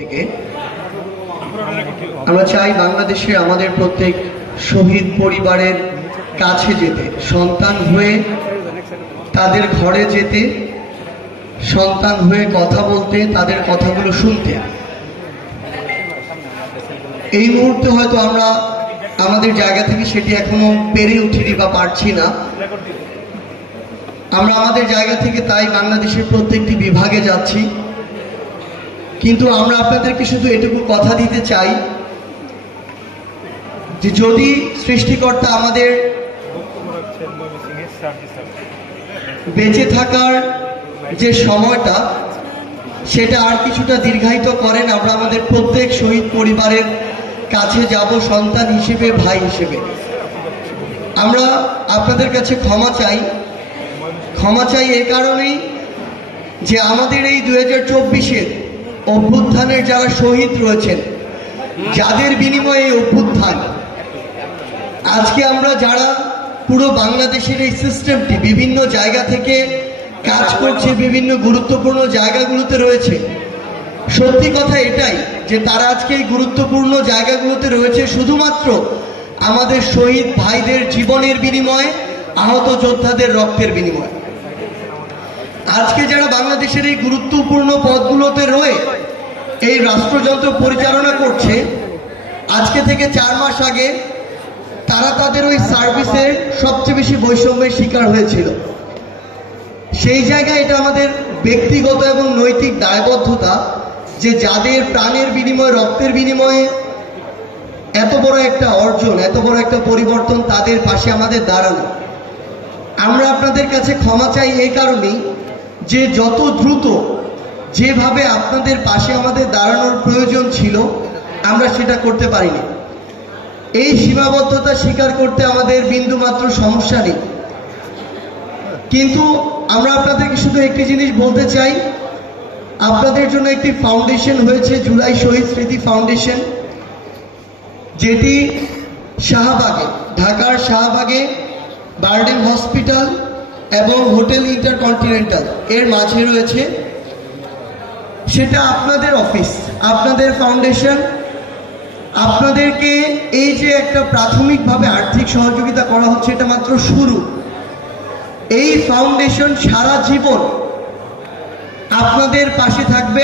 থেকে আমরা চাই বাংলাদেশে আমাদের প্রত্যেক শহীদ পরিবারের কাছে যেতে, সন্তান হয়ে তাদের ঘরে যেতে, সন্তান হয়ে কথা বলতে, তাদের কথাগুলো শুনতে। এই মুহূর্তে হয়তো আমরা আমাদের জায়গা থেকে সেটি এখনো পেরে উঠিনি বা পারছি না। আমরা আমাদের জায়গা থেকে তাই বাংলাদেশের প্রত্যেকটি বিভাগে যাচ্ছি, কিন্তু আমরা আপনাদেরকে শুধু এটুকু কথা দিতে চাই যে যদি সৃষ্টিকর্তা আমাদের বেঁচে থাকার যে সময়টা সেটা আর কিছুটা দীর্ঘায়িত করেন, আমরা আমাদের প্রত্যেক শহীদ পরিবারের কাছে যাব সন্তান হিসেবে, ভাই হিসেবে। আমরা আপনাদের কাছে ক্ষমা চাই এ কারণেই যে আমাদের এই 2024-এর অভ্যুত্থানের যারা শহীদ রয়েছেন, যাদের বিনিময়ে এই অভ্যুত্থান, আজকে আমরা যারা পুরো বাংলাদেশের এই সিস্টেমটি বিভিন্ন জায়গা থেকে কাজ করছে, বিভিন্ন গুরুত্বপূর্ণ জায়গাগুলোতে রয়েছে, সত্যি কথা এটাই যে তারা আজকে এই গুরুত্বপূর্ণ জায়গাগুলোতে রয়েছে শুধুমাত্র আমাদের শহীদ ভাইদের জীবনের বিনিময়ে, আহত যোদ্ধাদের রক্তের বিনিময়ে। আজকে যারা বাংলাদেশের এই গুরুত্বপূর্ণ পদগুলোতে রয়ে এই রাষ্ট্রযন্ত্র পরিচালনা করছে, আজকে থেকে 4 মাস আগে তারা তাদের ওই সার্ভিসের সবচেয়ে বেশি বৈষম্যের শিকার হয়েছিল। সেই জায়গায় এটা আমাদের ব্যক্তিগত এবং নৈতিক দায়বদ্ধতা যে যাদের প্রাণের বিনিময়ে, রক্তের বিনিময়ে এত বড় একটা অর্জন, এত বড় একটা পরিবর্তন, তাদের পাশে আমাদের দাঁড়ানো। আমরা আপনাদের কাছে ক্ষমা চাই এই কারণেই যে যত দ্রুত যেভাবে আপনাদের পাশে আমাদের দাঁড়ানোর প্রয়োজন ছিল আমরা সেটা করতে পারিনি। এই সীমাবদ্ধতা স্বীকার করতে আমাদের বিন্দুমাত্র সমস্যা নেই, কিন্তু আমরা আপনাদেরকে শুধু একটি জিনিস বলতে চাই, আপনাদের জন্য একটি ফাউন্ডেশন হয়েছে, জুলাই শহীদ স্মৃতি ফাউন্ডেশন, যেটি শাহবাগে, ঢাকার শাহবাগে বারডেম হসপিটাল এবং হোটেল ইন্টারকন্টিনেন্টাল এর মাঝে রয়েছে। সেটা আপনাদের অফিস, আপনাদের ফাউন্ডেশন। আপনাদেরকে এই যে একটা প্রাথমিকভাবে আর্থিক সহযোগিতা করা হচ্ছে, এটা মাত্র শুরু। এই ফাউন্ডেশন সারা জীবন আপনাদের পাশে থাকবে।